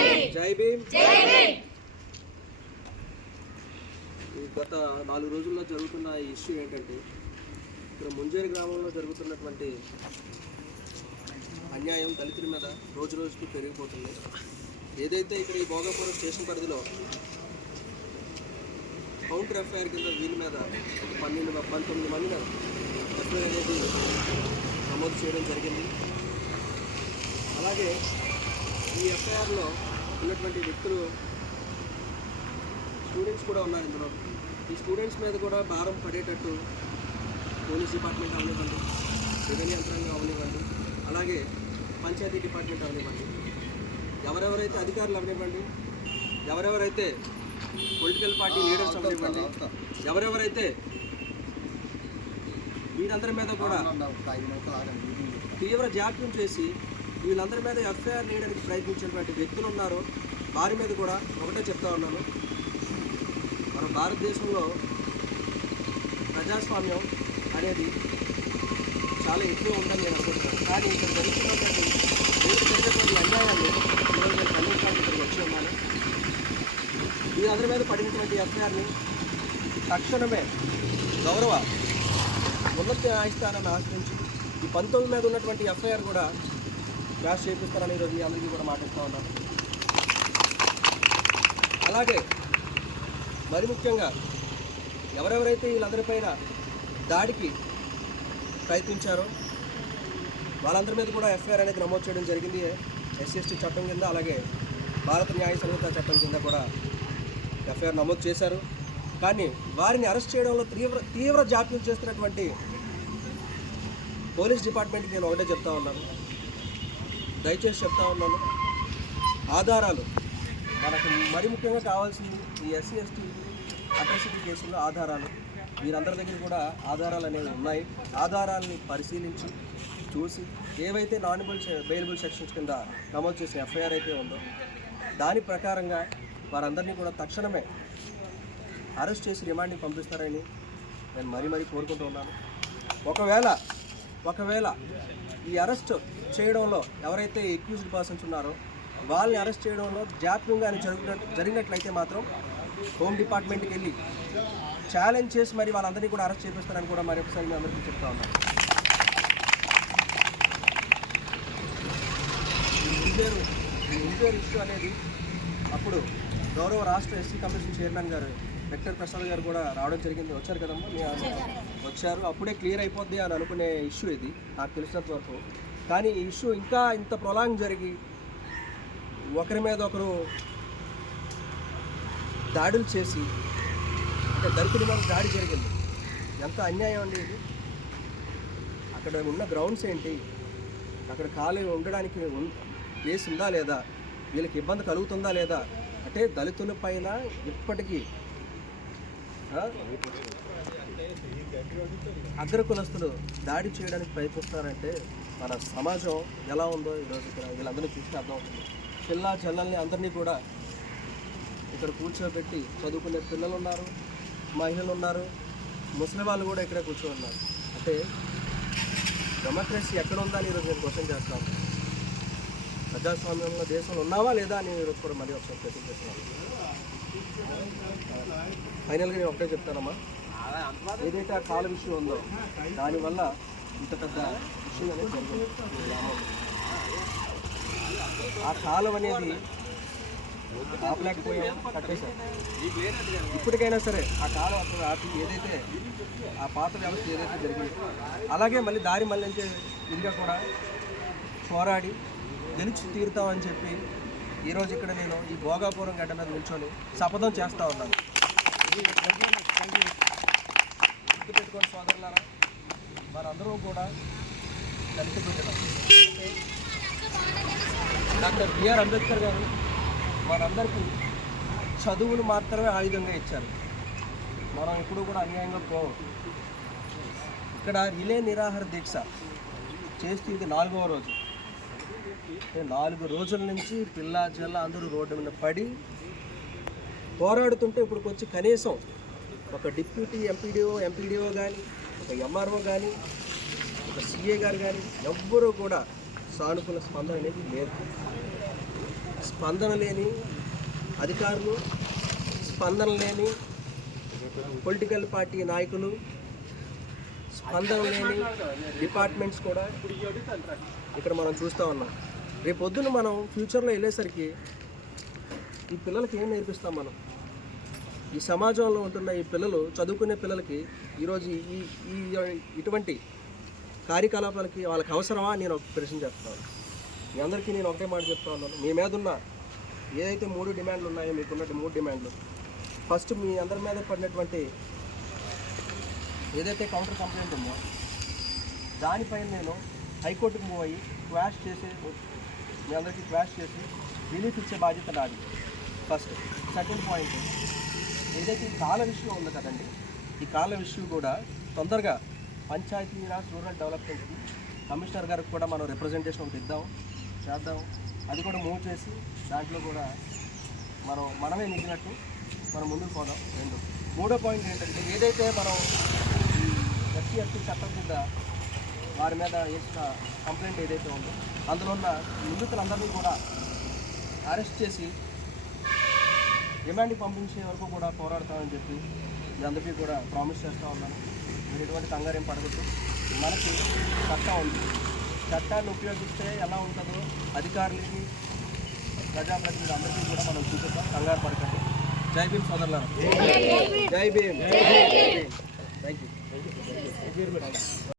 జై భీమ్. గత 4 రోజుల్లో జరుగుతున్న ఈ ఇష్యూ ఏంటంటే, ఇక్కడ ముంజేరు గ్రామంలో జరుగుతున్నటువంటి అన్యాయం దళితుల మీద రోజు రోజుకి పెరిగిపోతుంది. ఏదైతే ఇక్కడ ఈ భోగాపురం స్టేషన్ పరిధిలో కౌంటర్ ఎఫ్ఐఆర్ కింద వీళ్ళ మీద 19 మంది మీద ఎఫ్ఐఆర్ అనేది నమోదు చేయడం జరిగింది. అలాగే ఈ ఎఫ్ఐఆర్లో ఉన్నటువంటి వ్యక్తులు స్టూడెంట్స్ కూడా ఉన్నారు. ఇందులో ఈ స్టూడెంట్స్ మీద కూడా భారం పడేటట్టు పోలీస్ డిపార్ట్మెంట్ అవనివ్వండి, రెవెన్యూ యంత్రాంగం అవనివ్వండి, అలాగే పంచాయతీ డిపార్ట్మెంట్ అవనివ్వండి, ఎవరెవరైతే అధికారులు అవనివ్వండి, ఎవరెవరైతే పొలిటికల్ పార్టీ లీడర్స్ అవనివ్వండి, ఎవరెవరైతే వీళ్ళందరి మీద కూడా తీవ్ర జాప్యం చేసి వీళ్ళందరి మీద ఎఫ్ఐఆర్ వేయడానికి ప్రయత్నించినటువంటి వ్యక్తులు ఉన్నారు. వారి మీద కూడా ఒకటే చెప్తా ఉన్నాను, మన భారతదేశంలో ప్రజాస్వామ్యం అనేది చాలా ఎక్కువ ఉందని నేను అనుకుంటున్నాను. కానీ ఇక్కడ జరుగుతున్నటువంటి అన్యాయాన్ని ఈరోజు నేను ఖండించడానికి ఇక్కడికి వచ్చి ఉన్నాను. వీళ్ళందరి మీద పడినటువంటి ఎఫ్ఐఆర్ని తక్షణమే గౌరవ ఉన్నత న్యాయస్థానాన్ని ఆశ్రయించి ఈ 19 మీద ఉన్నటువంటి ఎఫ్ఐఆర్ కూడా క్యాష్ చేపిస్తారని ఈరోజు మీ అందరికీ కూడా మాట్లాడుతూ ఉన్నాను. అలాగే మరి ముఖ్యంగా ఎవరెవరైతే వీళ్ళందరిపైన దాడికి ప్రయత్నించారో వాళ్ళందరి మీద కూడా ఎఫ్ఐఆర్ అనేది నమోదు చేయడం జరిగింది. SC/ST చట్టం కింద, అలాగే భారత న్యాయ సంహిత చట్టం కింద కూడా ఎఫ్ఐఆర్ నమోదు చేశారు. కానీ వారిని అరెస్ట్ చేయడంలో తీవ్ర జాప్యం చేస్తున్నటువంటి పోలీస్ డిపార్ట్మెంట్కి నేను ఒకటే చెప్తా ఉన్నాను, దయచేసి చెప్తా ఉన్నాను, ఆధారాలు మనకు మరి ముఖ్యంగా కావాల్సింది ఈ SC/ST అట్రాసిటీ కేసుల్లో ఆధారాలు. వీరందరి దగ్గర కూడా ఆధారాలు అనేవి ఉన్నాయి. ఆధారాలని పరిశీలించి చూసి ఏవైతే నాన్ బెయిలబుల్ సెక్షన్స్ కింద నమోదు చేసిన ఎఫ్ఐఆర్ అయితే ఉందో దాని ప్రకారంగా వారందరినీ కూడా తక్షణమే అరెస్ట్ చేసి రిమాండ్కి పంపిస్తారని నేను మరీ కోరుకుంటూ ఉన్నాను. ఒకవేళ ఈ అరెస్ట్ చేయడంలో ఎవరైతే ఎక్యూజ్డ్ పర్సన్స్ ఉన్నారో వాళ్ళని అరెస్ట్ చేయడంలో జాప్యం కానీ జరిగినట్లయితే మాత్రం హోమ్ డిపార్ట్మెంట్కి వెళ్ళి ఛాలెంజ్ చేసి మరి వాళ్ళందరినీ కూడా అరెస్ట్ చేపిస్తారని కూడా మరొకసారి మీ అందరికీ చెప్తా ఉన్నాను. ముంజేరు ఇష్యూ అనేది అప్పుడు గౌరవ రాష్ట్ర SC కమిషన్ చైర్మన్ గారు వెక్టర్ ప్రసాద్ గారు కూడా రావడం జరిగింది. వచ్చారు కదమ్మా, మీ వచ్చారు. అప్పుడే క్లియర్ అయిపోద్ది అని అనుకునే ఇష్యూ ఇది నాకు తెలిసినంత వరకు. కానీ ఈ ఇష్యూ ఇంకా ఇంత ప్రొలాంగ్ జరిగి ఒకరి మీద ఒకరు దాడులు చేసి అంటే దళితుల మీద దాడి జరిగింది. ఎంత అన్యాయం అండి ఇది. అక్కడ ఉన్న గ్రౌండ్స్ ఏంటి, అక్కడ ఖాళీ ఉండడానికి ప్లేస్ ఉందా లేదా, వీళ్ళకి ఇబ్బంది కలుగుతుందా లేదా, అంటే దళితుల పైన ఇప్పటికీ అగ్ర కులస్తులు దాడి చేయడానికి ప్రయత్నిస్తారంటే మన సమాజం ఎలా ఉందో ఈరోజు ఇక్కడ వీళ్ళందరినీ చూస్తే అర్థమవుతుంది. పిల్ల చెల్లల్ని అందరినీ కూడా ఇక్కడ కూర్చోబెట్టి చదువుకునే పిల్లలు ఉన్నారు, మహిళలు ఉన్నారు, ముస్లిం వాళ్ళు కూడా ఇక్కడే కూర్చొని ఉన్నారు. అంటే డెమోక్రసీ ఎక్కడ ఉందా అని ఈరోజు నేను క్వశ్చన్ చేస్తున్నాను. ప్రజాస్వామ్యంలో దేశంలో ఉన్నావా లేదా అని ఈరోజు కూడా మళ్ళీ ఒకసారి క్వశ్చన్ చేస్తున్నాను. ఫైనల్గా నేను ఒకటే చెప్తానమ్మా, ఏదైతే ఆ కాలం ఇష్యూ ఉందో దానివల్ల ఇంత పెద్ద ఇష్యూ అనేది జరిగింది గ్రామంలో. ఆ కాలం అనేది ఆపలేకపోయాం, కట్టేశారు. ఇప్పటికైనా సరే ఆ కాలం అప్పుడు ఆపి ఏదైతే ఆ పాత వ్యవస్థ ఏదైతే జరిగింది అలాగే మళ్ళీ దారి మళ్ళించే ఇదిగా కూడా పోరాడి గెలిచి తీరుతామని చెప్పి ఈరోజు ఇక్కడ నేను ఈ భోగాపురం గడ్డ మీద నిల్చొని శపథం చేస్తూ ఉన్నాను. గుర్తుపెట్టుకోండి సోదరులారా, మనందరూ కూడా దళిత బిడ్డలు. డాక్టర్ బిఆర్ అంబేద్కర్ గారు మనందరికీ చదువును మాత్రమే ఆయుధంగా ఇచ్చారు. మనం ఎప్పుడూ కూడా అన్యాయంగా పోవు. ఇక్కడ రిలే నిరాహార దీక్ష చేస్తూ ఇది 4వ రోజు. 4 రోజుల నుంచి పిల్ల జల్ల అందరూ రోడ్డు మీద పడి పోరాడుతుంటే ఇప్పుడు వచ్చి కనీసం ఒక డిప్యూటీ ఎంపీడీఓ కానీ, ఒక ఎంఆర్ఓ కానీ, ఒక సిఏ గారు కానీ ఎవ్వరూ కూడా సానుకూల స్పందన అనేది లేదు. స్పందన లేని అధికారులు, స్పందన లేని పొలిటికల్ పార్టీ నాయకులు, స్పందన లేని డిపార్ట్మెంట్స్ కూడా ఇక్కడ మనం చూస్తూ ఉన్నాం. రేపు పొద్దున్న మనం ఫ్యూచర్లో వెళ్ళేసరికి ఈ పిల్లలకి ఏం నేర్పిస్తాం మనం? ఈ సమాజంలో ఉంటున్న ఈ పిల్లలు, చదువుకునే పిల్లలకి ఈరోజు ఈ ఈ ఇటువంటి కార్యకలాపాలకి వాళ్ళకి అవసరమా? నేను ఒక ప్రశ్న చేస్తాను. మీ అందరికీ నేను ఒకటే మాట చెప్తా ఉన్నాను. మీ మీద ఉన్న ఏదైతే 3 డిమాండ్లు ఉన్నాయో, మీకున్నట్టు 3 డిమాండ్లు, ఫస్ట్ మీ అందరి మీద పడినటువంటి ఏదైతే కౌంటర్ కంప్లైంట్ ఉందో దానిపైన నేను హైకోర్టుకు మూవ్ అయ్యి క్వాష్ చేసి, మీ అందరికీ క్వాష్ చేసి రిలీఫ్ ఇచ్చే బాధ్యత నాది ఫస్ట్. సెకండ్ పాయింట్, ఏదైతే ఈ కాల విషయం ఉంది కదండి, ఈ కాల విషయం కూడా తొందరగా పంచాయతీరాజ్ రూరల్ డెవలప్మెంట్కి కమిషనర్ గారికి కూడా మనం రిప్రజెంటేషన్ ఒకటి చేద్దాం. అది కూడా మూవ్ చేసి దాంట్లో కూడా మనమే నెగ్గినట్టు మనం ముందుకు పోదాం. మూడో పాయింట్ ఏంటంటే, ఏదైతే మనం ఈ ఎస్సీ చట్టం కింద వారి మీద వేసిన కంప్లైంట్ ఏదైతే ఉందో అందులో ఉన్న నిందితులందరినీ కూడా అరెస్ట్ చేసి రిమాండ్కి పంపించే వరకు కూడా పోరాడతామని చెప్పి మీ అందరికీ కూడా ప్రామిస్ చేస్తూ ఉన్నాను. మీరు ఎటువంటి కంగారేం పడవద్దు. మనకి చట్టం ఉంది. చట్టాన్ని ఉపయోగిస్తే ఎలా ఉంటుందో అధికారులకి, ప్రజాప్రతినిధులు అందరికీ కూడా మనం చూపిస్తాం. కంగారు పడకండి. జై భీమ్ సోదరులారా. జై భీమ్. Thank you.